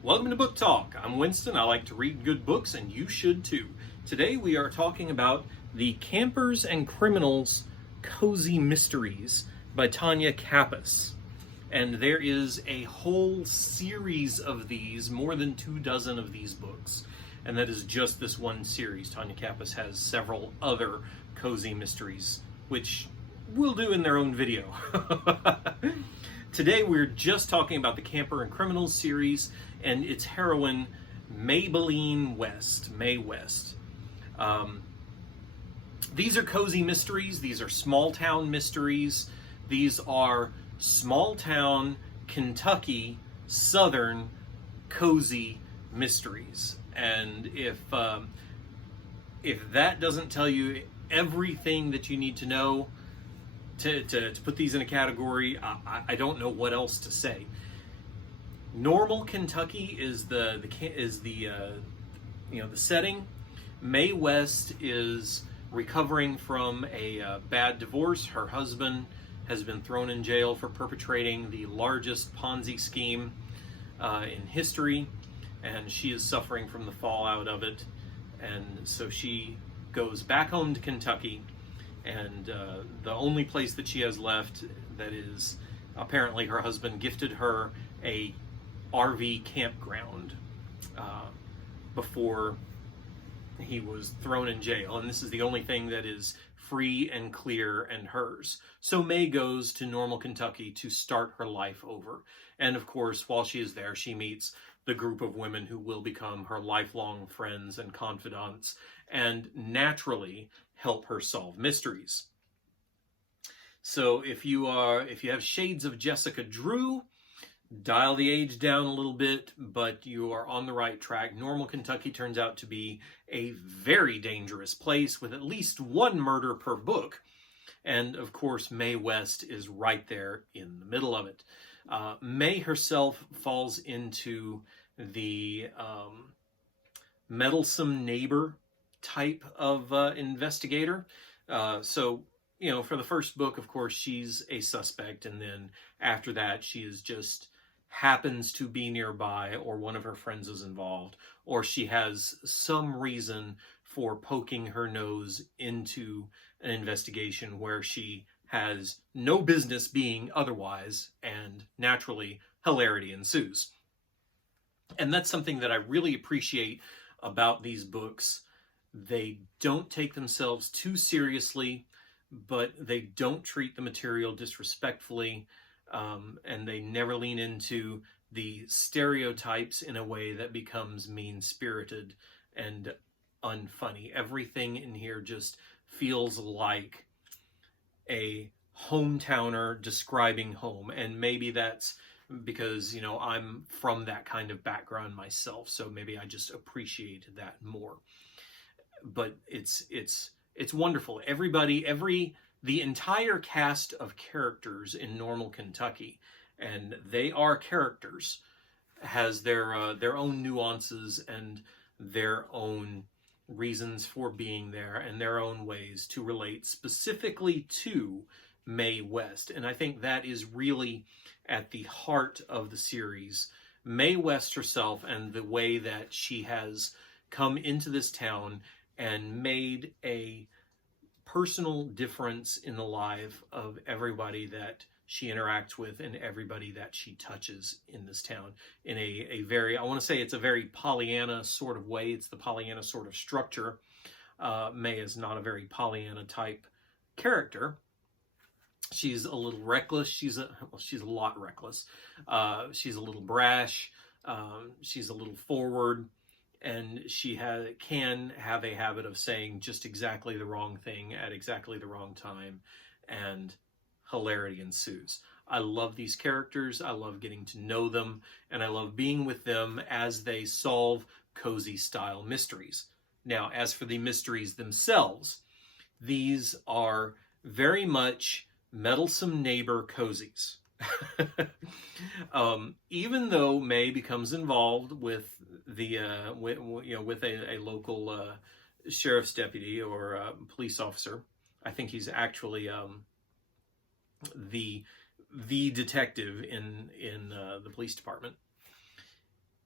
Welcome to Book Talk. I'm Winston. I like to read good books, and you should too. Today we are talking about The Campers and Criminals Cozy Mysteries by Tonya Kappes. And there is a whole series of these, more than 24 of these books. And that is just this one series. Tonya Kappes has several other cozy mysteries, which we'll do in their own video. Today we're just talking about the Camper and Criminals series and its heroine, Mae West. These are cozy mysteries. These are small town mysteries. These are small town, Kentucky, Southern, cozy mysteries. And if that doesn't tell you everything that you need to know to put these in a category, I don't know what else to say. Normal Kentucky is the setting. Mae West is recovering from a bad divorce. Her husband has been thrown in jail for perpetrating the largest Ponzi scheme in history, and she is suffering from the fallout of it. And so she goes back home to Kentucky, and the only place that she has left that is apparently her husband gifted her a RV campground before he was thrown in jail, and this is the only thing that is free and clear and hers. So Mae goes to Normal Kentucky to start her life over, and of course while she is there she meets the group of women who will become her lifelong friends and confidants and naturally help her solve mysteries. So if you have shades of Jessica Drew, dial the age down a little bit, but you are on the right track. Normal Kentucky turns out to be a very dangerous place with at least one murder per book. And of course, Mae West is right there in the middle of it. Mae herself falls into the meddlesome neighbor type of investigator. So, for the first book, of course, she's a suspect. And then after that, she is just happens to be nearby, or one of her friends is involved, or she has some reason for poking her nose into an investigation where she has no business being otherwise, and naturally hilarity ensues. And that's something that I really appreciate about these books. They don't take themselves too seriously, but they don't treat the material disrespectfully. And they never lean into the stereotypes in a way that becomes mean-spirited and unfunny. Everything in here just feels like a hometowner describing home, and maybe that's because I'm from that kind of background myself, so maybe I just appreciate that more. But it's wonderful. The entire cast of characters in Normal Kentucky, and they are characters, has their own nuances and their own reasons for being there and their own ways to relate specifically to Mae West. And I think that is really at the heart of the series. Mae West herself and the way that she has come into this town and made a personal difference in the life of everybody that she interacts with and everybody that she touches in this town in a very, I want to say it's a very Pollyanna sort of way. It's the Pollyanna sort of structure. Mae is not a very Pollyanna type character. She's a little reckless. She's a lot reckless. She's a little brash. She's a little forward. And she can have a habit of saying just exactly the wrong thing at exactly the wrong time, and hilarity ensues. I love these characters. I love getting to know them, and I love being with them as they solve cozy style mysteries. Now, as for the mysteries themselves, these are very much meddlesome neighbor cozies. Even though Mae becomes involved with with a local sheriff's deputy or police officer, I think he's actually the detective in the police department.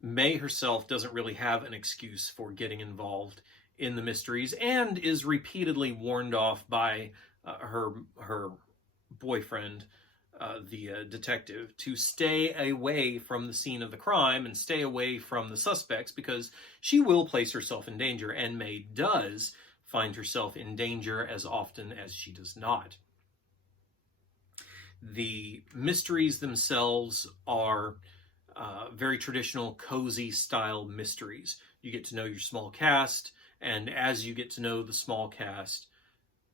May herself doesn't really have an excuse for getting involved in the mysteries, and is repeatedly warned off by her boyfriend, the detective, to stay away from the scene of the crime and stay away from the suspects, because she will place herself in danger, and May does find herself in danger as often as she does not. The mysteries themselves are very traditional cozy style mysteries. You get to know your small cast, and as you get to know the small cast,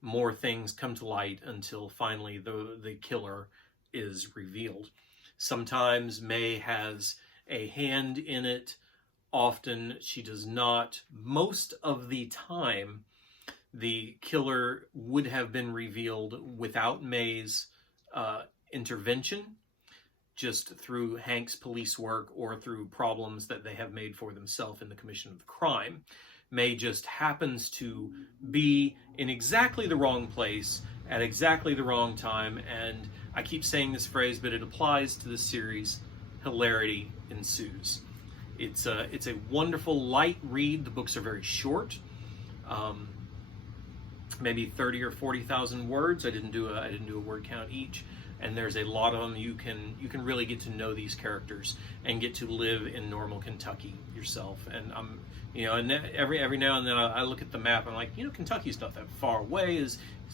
more things come to light until finally the killer is revealed. Sometimes May has a hand in it. Often she does not. Most of the time, the killer would have been revealed without May's intervention, just through Hank's police work or through problems that they have made for themselves in the commission of the crime. May just happens to be in exactly the wrong place at exactly the wrong time, and I keep saying this phrase, but it applies to this series: hilarity ensues. It's a wonderful light read. The books are very short, maybe 30 or 40,000 words. I didn't do a word count each, and there's a lot of them. You can really get to know these characters and get to live in normal Kentucky yourself. And and every now and then I look at the map and I'm like, Kentucky's not that far away.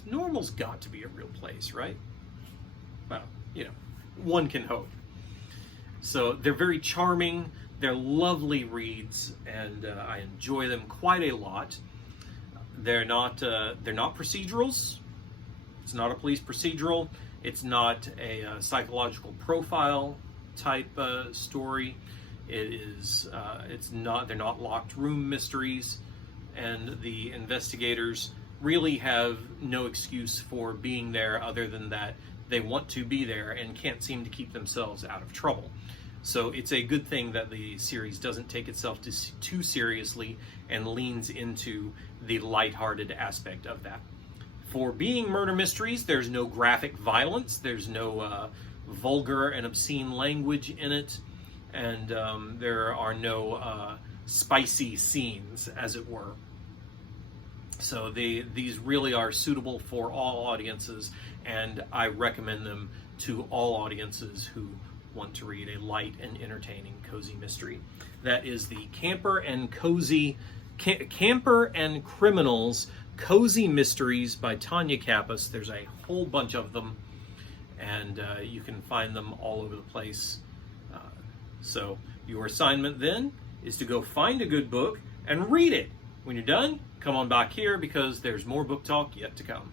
Normal's got to be a real place, right? Well, one can hope. So they're very charming. They're lovely reads, and I enjoy them quite a lot. They're not procedurals. It's not a police procedural. It's not a psychological profile type story. They're not locked room mysteries, and the investigators really have no excuse for being there other than that they want to be there and can't seem to keep themselves out of trouble. So it's a good thing that the series doesn't take itself too seriously and leans into the lighthearted aspect of that. For being murder mysteries, there's no graphic violence, there's no vulgar and obscene language in it, and there are no spicy scenes, as it were. So these really are suitable for all audiences, and I recommend them to all audiences who want to read a light and entertaining cozy mystery. That is the Camper and Criminals Cozy Mysteries by Tonya Kappes. There's a whole bunch of them, and you can find them all over the place. So your assignment then is to go find a good book and read it. When you're done, come on back here, because there's more book talk yet to come.